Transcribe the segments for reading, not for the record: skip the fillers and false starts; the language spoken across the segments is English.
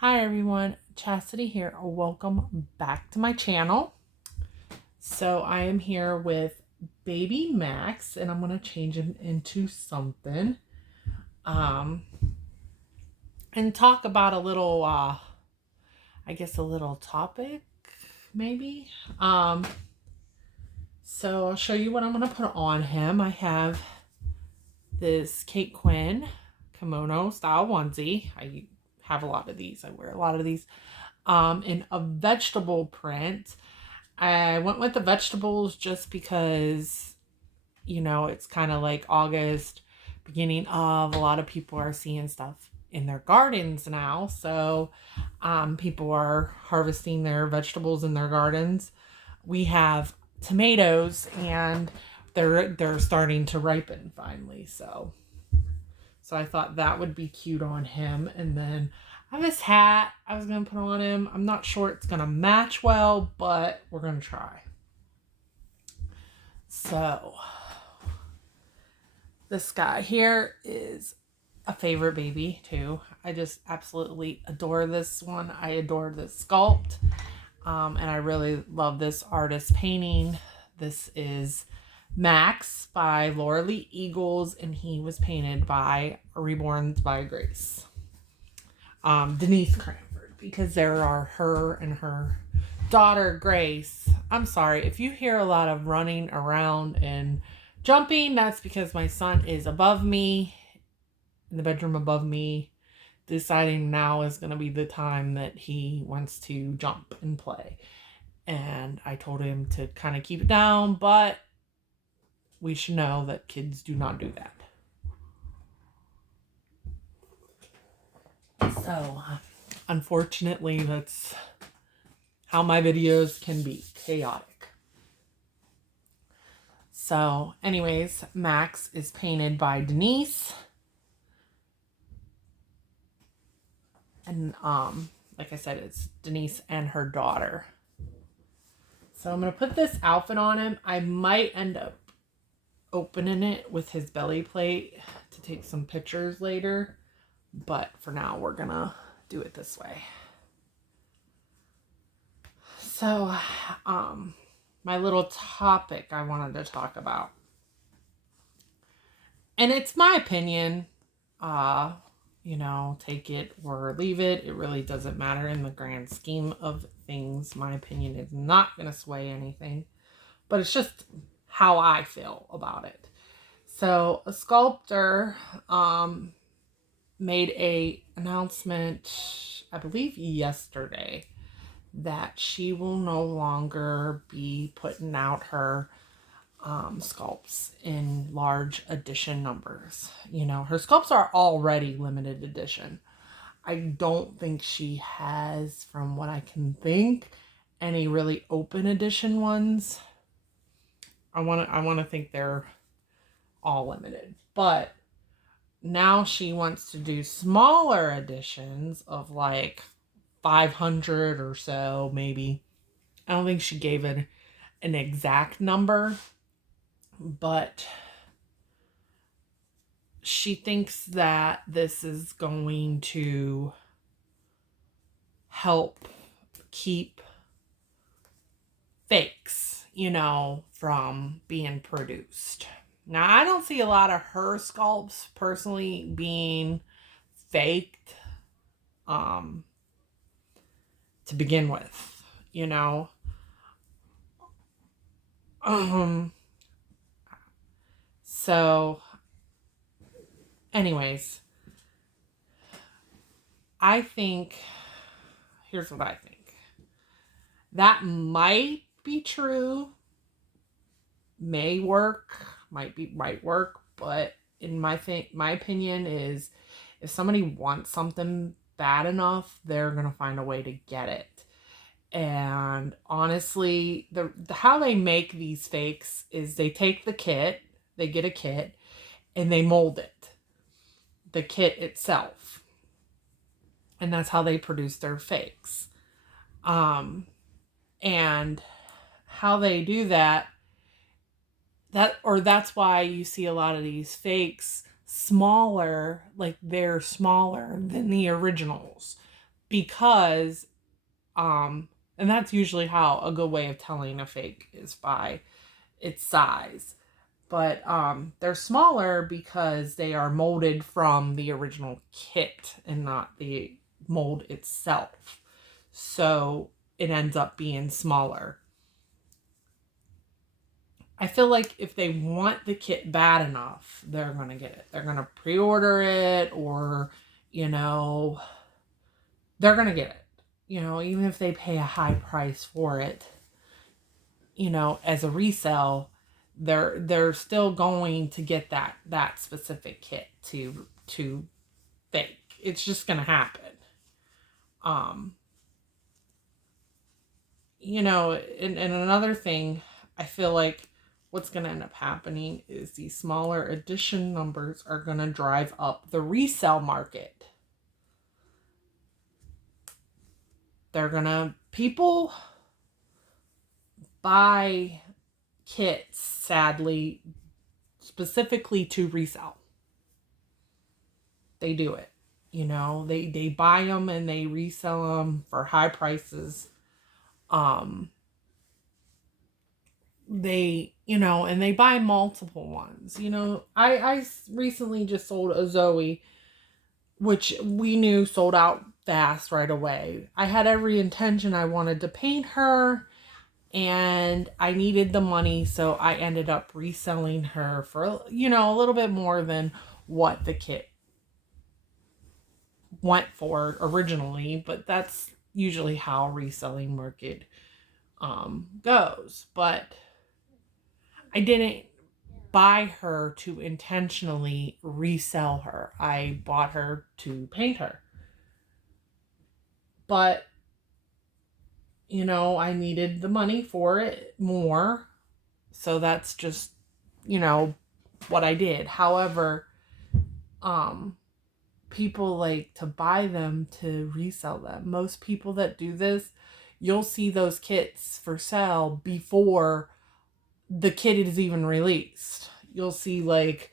Hi everyone, Chastity here. Welcome back to my channel. So I am here with baby Max and I'm going to change him into something um, and talk about a little, a little topic maybe. So I'll show you what I'm going to put on him. I have this Kate Quinn kimono style onesie. I have a lot of these. I wear a lot of these. In a vegetable print. I went with the vegetables just because, it's kind of like August, beginning of, a lot of people are seeing stuff in their gardens now. So people are harvesting their vegetables in their gardens. We have tomatoes and they're starting to ripen finally. So I thought that would be cute on him. And then I have this hat I was going to put on him. I'm not sure it's going to match well, but we're going to try. So this guy here is a favorite baby too. I just absolutely adore this one. I adore this sculpt. And I really love this artist painting. This is Max by Laura Lee Eagles, and he was painted by Reborn by Grace. Denise Cranford, because there are her and her daughter Grace. I'm sorry if you hear a lot of running around and jumping. That's because my son is above me, in the bedroom above me, deciding now is going to be the time that he wants to jump and play. And I told him to kind of keep it down, but we should know that kids do not do that. So, unfortunately, that's how my videos can be chaotic. So, anyways, Max is painted by Denise. And, like I said, it's Denise and her daughter. So I'm going to put this outfit on him. I might end up opening it with his belly plate to take some pictures later. But for now, we're going to do it this way. So, my little topic I wanted to talk about. And it's my opinion. Take it or leave it. It really doesn't matter in the grand scheme of things. My opinion is not going to sway anything. But it's just how I feel about it. So, a sculptor made a announcement, I believe yesterday, that she will no longer be putting out her sculpts in large edition numbers. Her sculpts are already limited edition. I don't think she has, from what I can think, any really open edition ones. I want to think they're all limited. But now she wants to do smaller editions of like 500 or so, maybe. I don't think she gave it an exact number, but she thinks that this is going to help keep fakes, from being produced. Now, I don't see a lot of her sculpts personally being faked to begin with, So, anyways, here's what I think. That might be true, may work, might work, but in my opinion is, if somebody wants something bad enough, they're gonna find a way to get it. And honestly, the how they make these fakes is they take the kit, they get a kit, and they mold it, the kit itself, and that's how they produce their fakes. And how they do that's why you see a lot of these fakes smaller, like they're smaller than the originals. because and that's usually how a good way of telling a fake is by its size. But they're smaller because they are molded from the original kit and not the mold itself. So it ends up being smaller. I feel like if they want the kit bad enough, they're going to get it. They're going to pre-order it, or, you know, they're going to get it. You know, even if they pay a high price for it, you know, as a resale, they're still going to get that specific kit to fake. It's just going to happen. Um, you know, and another thing, I feel like what's going to end up happening is these smaller edition numbers are going to drive up the resale market. People buy kits, sadly, specifically to resell. They do it. You know, they buy them and they resell them for high prices. Um, and they buy multiple ones. You know, I recently just sold a Zoe, which we knew sold out fast right away. I had every intention. I wanted to paint her and I needed the money, so I ended up reselling her for, you know, a little bit more than what the kit went for originally, but that's usually how reselling market goes. But I didn't buy her to intentionally resell her. I bought her to paint her. But, you know, I needed the money for it more. So that's just, you know, what I did. However, um, people like to buy them to resell them. Most people that do this, you'll see those kits for sale before the kit is even released. You'll see like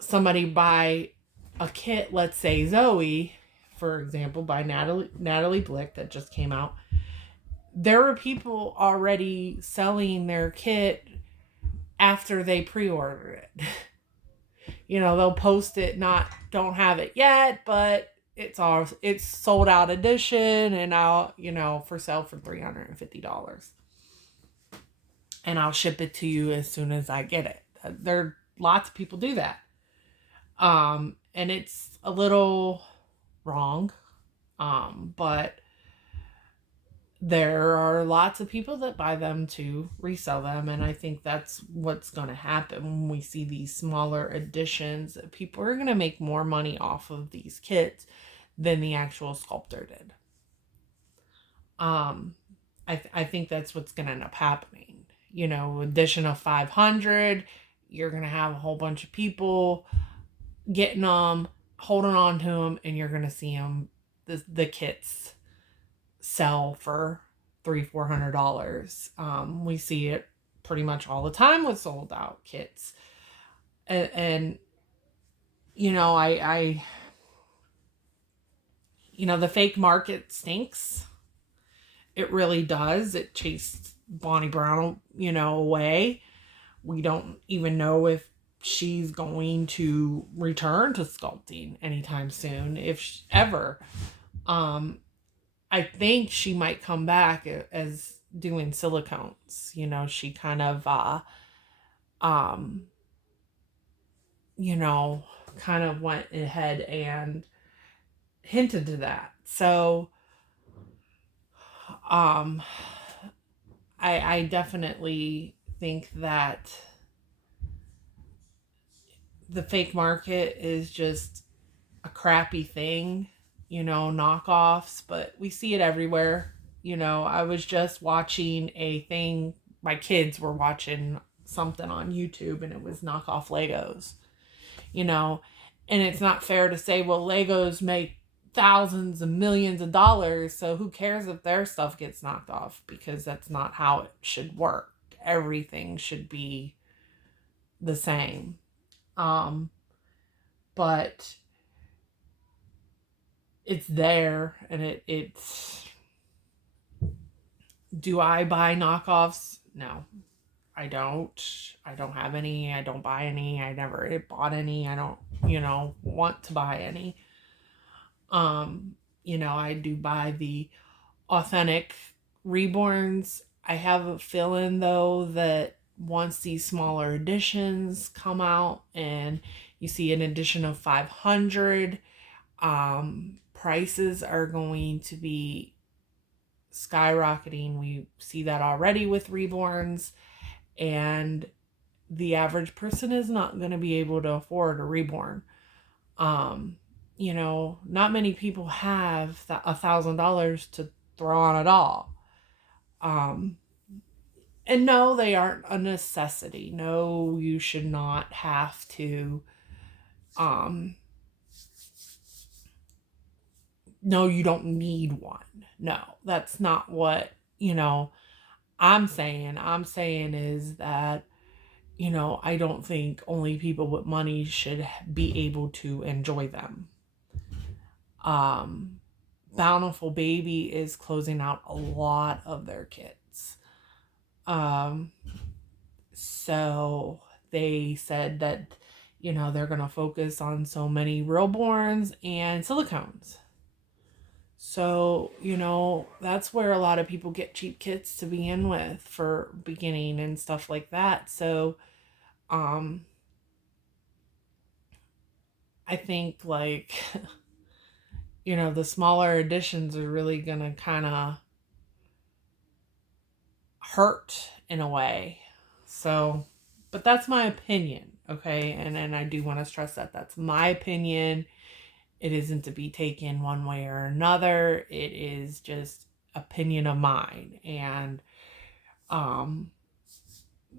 somebody buy a kit, let's say Zoe, for example, by Natalie Blick that just came out. There were people already selling their kit after they pre-order it. You know, they'll post it, don't have it yet, but it's sold out edition and I'll, you know, for sale for $350. And I'll ship it to you as soon as I get it. There lots of people do that. And it's a little wrong. But there are lots of people that buy them to resell them, and I think that's what's going to happen when we see these smaller editions. People are going to make more money off of these kits than the actual sculptor did. I think that's what's going to end up happening. You know, edition of 500, you're going to have a whole bunch of people getting them, holding on to them, and you're going to see them, the kits sell for $300-400. We see it pretty much all the time with sold out kits, and you know, I you know, the fake market stinks. It really does. It chased Bonnie Brown, you know, away. We don't even know if she's going to return to sculpting anytime soon, if ever. I think she might come back as doing silicones. You know, she kind of, you know, kind of went ahead and hinted to that. So, um, I definitely think that the fake market is just a crappy thing, you know, knockoffs, but we see it everywhere. You know, I was just watching a thing, my kids were watching something on YouTube and it was knockoff Legos, you know, and it's not fair to say, well, Legos make thousands and millions of dollars, so who cares if their stuff gets knocked off, because that's not how it should work. Everything should be the same. But it's there, and it's, do I buy knockoffs? No, I don't. I don't have any. I don't buy any. I never bought any. I don't, want to buy any. Um, I do buy the authentic reborns. I have a feeling though that once these smaller editions come out and you see an edition of 500, prices are going to be skyrocketing. We see that already with reborns, and the average person is not going to be able to afford a reborn. Um, not many people have that $1,000 to throw on a doll. And no, they aren't a necessity. No, you should not have to. Um, no, you don't need one. No, that's not what, I'm saying. I'm saying is that, I don't think only people with money should be able to enjoy them. Um, Bountiful Baby is closing out a lot of their kits. Um, so they said that, they're going to focus on so many realborns and silicones. So, that's where a lot of people get cheap kits to begin with for beginning and stuff like that. So, I think like, the smaller editions are really going to kind of hurt in a way. So, but that's my opinion, okay? And I do want to stress that that's my opinion. It isn't to be taken one way or another. It is just opinion of mine. And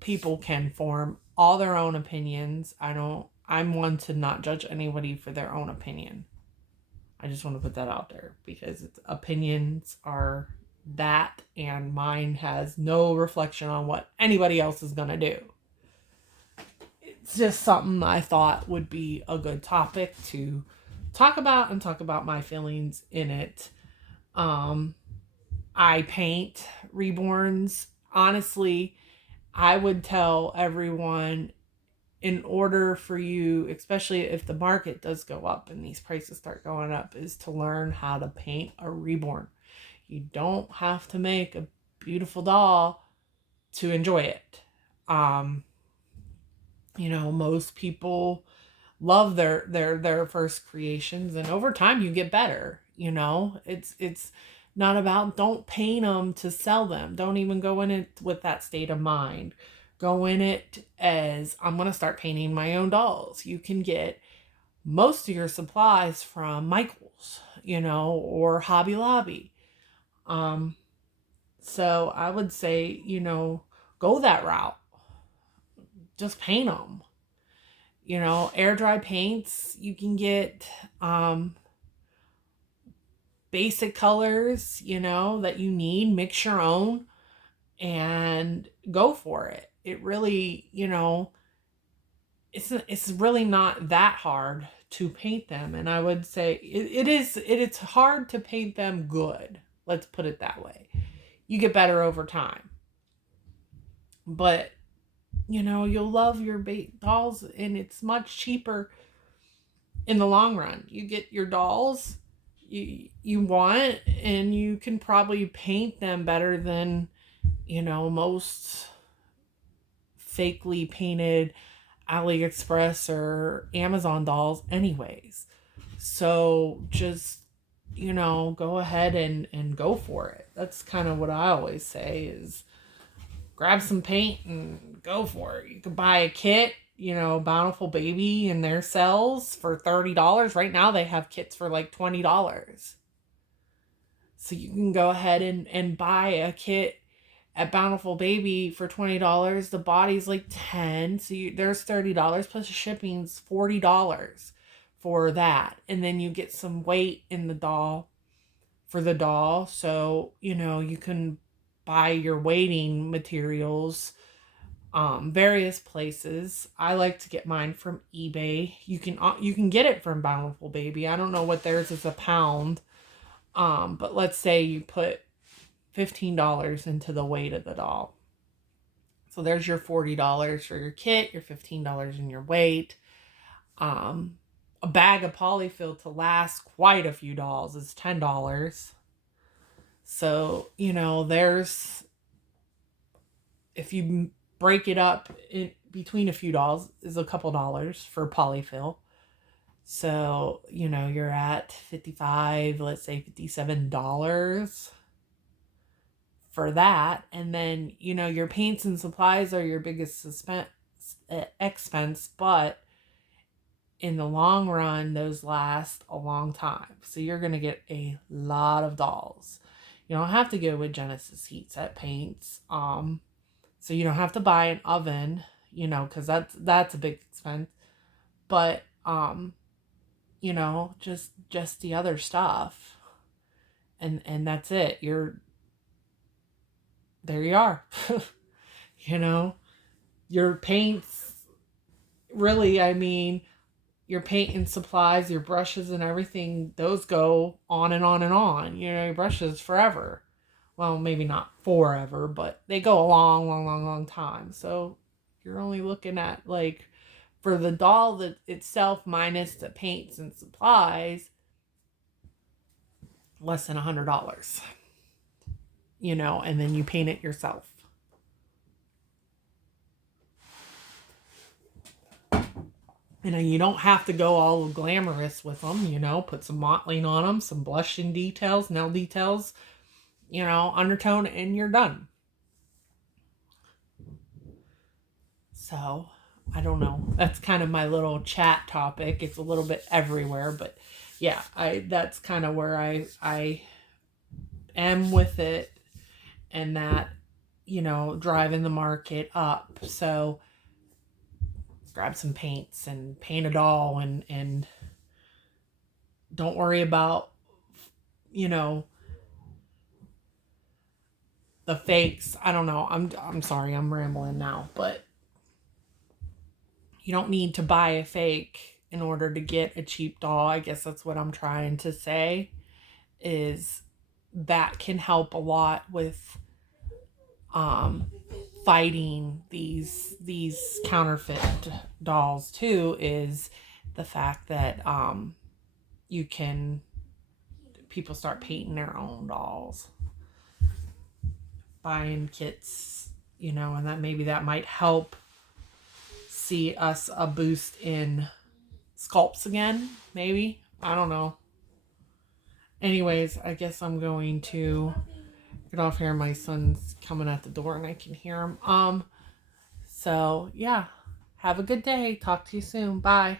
people can form all their own opinions. I'm one to not judge anybody for their own opinion. I just want to put that out there because opinions are that, and mine has no reflection on what anybody else is going to do. It's just something I thought would be a good topic to talk about and talk about my feelings in it. I paint reborns. Honestly, I would tell everyone, in order for you, especially if the market does go up and these prices start going up, is to learn how to paint a reborn. You don't have to make a beautiful doll to enjoy it. Most people love their first creations, and over time you get better. It's not about, don't paint them to sell them. Don't even go in it with that state of mind. Go in it as, I'm going to start painting my own dolls. You can get most of your supplies from Michael's, or Hobby Lobby. So I would say, go that route. Just paint them. Air dry paints, you can get basic colors, that you need. Mix your own and go for it. It really, it's really not that hard to paint them. And I would say it's hard to paint them good. Let's put it that way. You get better over time. But, you'll love your dolls, and it's much cheaper in the long run. You get your dolls you want, and you can probably paint them better than, most fakely painted AliExpress or Amazon dolls anyways. So just, go ahead and go for it. That's kind of what I always say is grab some paint and go for it. You could buy a kit, Bountiful Baby and their sells for $30. Right now they have kits for like $20. So you can go ahead and buy a kit at Bountiful Baby for $20. The body's like $10. So there's $30 plus shipping's $40 for that. And then you get some weight in the doll for the doll. So, you can buy your weighting materials various places. I like to get mine from eBay. You can get it from Bountiful Baby. I don't know what theirs is a pound. But let's say you put $15 into the weight of the doll. So there's your $40 for your kit, your $15 in your weight. A bag of polyfill to last quite a few dolls is $10. So, there's, if you break it up in between a few dolls, is a couple dollars for polyfill. So, you're at 55, let's say $57 for that. And then, your paints and supplies are your biggest expense, but in the long run, those last a long time. So you're going to get a lot of dolls. You don't have to go with Genesis Heat Set Paints. So you don't have to buy an oven, because that's a big expense. But just the other stuff. And that's it. There you are. Your paints, really, I mean, your paint and supplies, your brushes and everything, those go on and on and on. Your brushes forever. Well, maybe not forever, but they go a long, long, long, long time. So you're only looking at, like, for the doll that itself minus the paints and supplies, less than $100. And then you paint it yourself. You don't have to go all glamorous with them, put some mottling on them, some blushing details, nail details, undertone, and you're done. So, I don't know. That's kind of my little chat topic. It's a little bit everywhere, but yeah, that's kind of where I am with it, and that, driving the market up. So, grab some paints and paint a doll, and don't worry about, the fakes. I don't know. I'm sorry, I'm rambling now, but you don't need to buy a fake in order to get a cheap doll. I guess that's what I'm trying to say, is that can help a lot with fighting these counterfeit dolls too, is the fact that people start painting their own dolls, buying kits, and that might help see us a boost in sculpts again, maybe. I don't know. Anyways, I guess I'm going to get off here. My son's coming at the door and I can hear him. So yeah, have a good day. Talk to you soon. Bye.